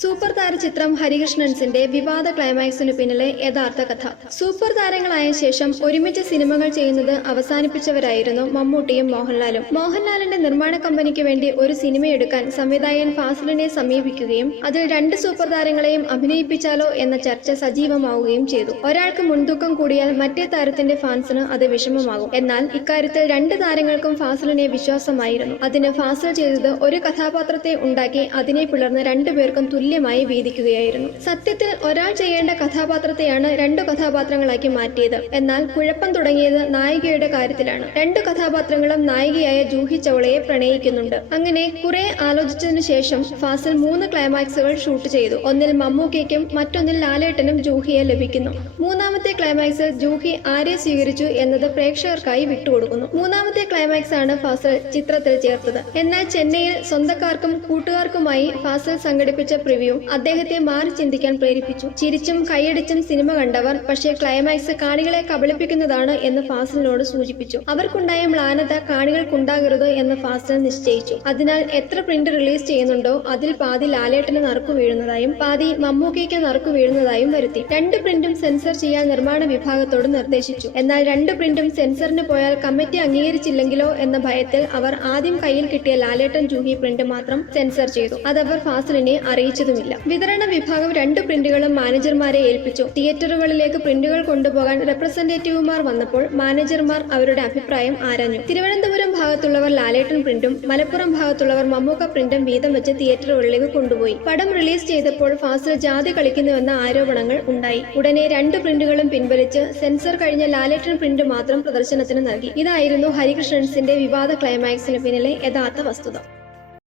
Super താര ചിത്രം ഹരികൃഷ്ണൻസിന്റെ വിവാദ ക്ലൈമാക്സിനു പിന്നിലെ യഥാർത്ഥ കഥ. സൂപ്പർ താരങ്ങളായ ശേഷം ഒരുമിച്ച് സിനിമകൾ ചെയ്യുന്നത് അവസാനിപ്പിച്ചവരായിരുന്നു മമ്മൂട്ടിയും മോഹൻലാലും. മോഹൻലാലിന്റെ നിർമ്മാണ കമ്പനിക്ക് വേണ്ടി ഒരു സിനിമയെടുക്കാൻ സംവിധായകൻ ഫാസിലിനെ സമീപിക്കുകയും അതിൽ രണ്ട് സൂപ്പർ താരങ്ങളെയും അഭിനയിപ്പിച്ചാലോ എന്ന ചർച്ച സജീവമാവുകയും ചെയ്തു. ഒരാൾക്ക് മുൻതൂക്കം കൂടിയാൽ മറ്റേ താരത്തിന്റെ ഫാൻസിന് അത് വിഷമമാകും. എന്നാൽ ഇക്കാര്യത്തിൽ രണ്ട് താരങ്ങൾക്കും ഫാസിലിനെ വിശ്വാസമായിരുന്നു. അതിന് ഫാസിൽ ചെയ്തത് ഒരു കഥാപാത്രത്തെ ഉണ്ടാക്കി അതിനെ പിളർന്ന് രണ്ടുപേർക്കും തുല്യമായി വീതിക്കുകയായിരുന്നു. സത്യത്തിൽ ഒരാൾ ചെയ്യേണ്ട കഥാപാത്രത്തെയാണ് രണ്ടു കഥാപാത്രങ്ങളാക്കി മാറ്റിയത്. എന്നാൽ കുഴപ്പം തുടങ്ങിയത് നായികയുടെ കാര്യത്തിലാണ്. രണ്ടു കഥാപാത്രങ്ങളും നായികയായ ജൂഹി ചൗളയെ പ്രണയിക്കുന്നുണ്ട്. അങ്ങനെ കുറെ ആലോചിച്ചതിനു ശേഷം ഫാസിൽ മൂന്ന് ക്ലൈമാക്സുകൾ ഷൂട്ട് ചെയ്തു. ഒന്നിൽ മമ്മൂക്കയ്ക്കും മറ്റൊന്നിൽ ലാലേട്ടനും ജൂഹിയെ ലഭിക്കുന്നു. മൂന്നാമത്തെ ക്ലൈമാക്സിൽ ജൂഹി ആരെ സ്വീകരിച്ചു എന്നത് പ്രേക്ഷകർക്കായി വിട്ടുകൊടുക്കുന്നു. മൂന്നാമത്തെ ക്ലൈമാക്സ് ആണ് ഫാസിൽ ചിത്രത്തിൽ ചേർത്തത്. എന്നാൽ ചെന്നൈയിൽ സ്വന്തക്കാർക്കും കൂട്ടുകാർക്കുമായി ഫാസിൽ സംഘടിപ്പിച്ച പ്രിവ്യൂ അദ്ദേഹത്തെ മാറി ചിന്തിക്കാൻ പ്രേരിപ്പിച്ചു. ചിരിച്ചും കൈയടിച്ചും സിനിമ കണ്ടവർ പക്ഷേ ക്ലൈമാക്സ് കാണികളെ കബളിപ്പിക്കുന്നതാണ് എന്ന് ഫാസിലിനോട് സൂചിപ്പിച്ചു. അവർക്കുണ്ടായ മ്ലാനത കാണികൾക്കുണ്ടാകരുത് എന്ന് ഫാസിൽ നിശ്ചയിച്ചു. അതിനാൽ എത്ര പ്രിന്റ് റിലീസ് ചെയ്യുന്നുണ്ടോ അതിൽ പാതി ലാലേട്ടന് നറുക്കു വീഴുന്നതായും പാതി മമ്മൂക്കയ്ക്ക് നറുക്കു വീഴുന്നതായും വരുത്തി. രണ്ട് പ്രിന്റും സെൻസർ ചെയ്യാൻ നിർമ്മാണ വിഭാഗത്തോട് നിർദ്ദേശിച്ചു. എന്നാൽ രണ്ട് പ്രിന്റും സെൻസറിന് പോയാൽ കമ്മിറ്റി അംഗീകരിച്ചില്ലെങ്കിലോ എന്ന ഭയത്തിൽ അവർ ആദ്യം കയ്യിൽ കിട്ടിയ ലാലേട്ടൻ ജൂഹി പ്രിന്റ് മാത്രം സെൻസർ ചെയ്തു. അതവർ ഫാസിലിനെ അറിയിച്ചതുമില്ല വിതരണ വിഭാഗം രണ്ട് പ്രിന്റുകളും മാനേജർമാരെ ഏൽപ്പിച്ചു. തിയേറ്ററുകളിലേക്ക് പ്രിന്റുകൾ കൊണ്ടുപോകാൻ റെപ്രസെന്റേറ്റീവുമാർ വന്നപ്പോൾ മാനേജർമാർ അവരുടെ അഭിപ്രായം ആരാഞ്ഞു. തിരുവനന്തപുരം ഭാഗത്തുള്ളവർ ലാലേട്ടൻ പ്രിന്റും മലപ്പുറം ഭാഗത്തുള്ളവർ മമ്മൂക്ക പ്രിന്റും വീതം വെച്ച് തിയേറ്ററുകളിലേക്ക് കൊണ്ടുപോയി. പടം റിലീസ് ചെയ്തപ്പോൾ ഫാസിൽ ജാതി കളിക്കുന്നുവെന്ന ആരോപണങ്ങൾ ഉണ്ടായി. ഉടനെ രണ്ട് പ്രിന്റുകളും പിൻവലിച്ച് സെൻസർ കഴിഞ്ഞ ലാലേട്ടൻ പ്രിന്റ് മാത്രം പ്രദർശനത്തിന് നൽകി. ഇതായിരുന്നു ഹരികൃഷ്ണൻസിന്റെ വിവാദ ക്ലൈമാക്സിന് പിന്നിലെ യഥാർത്ഥ വസ്തുത.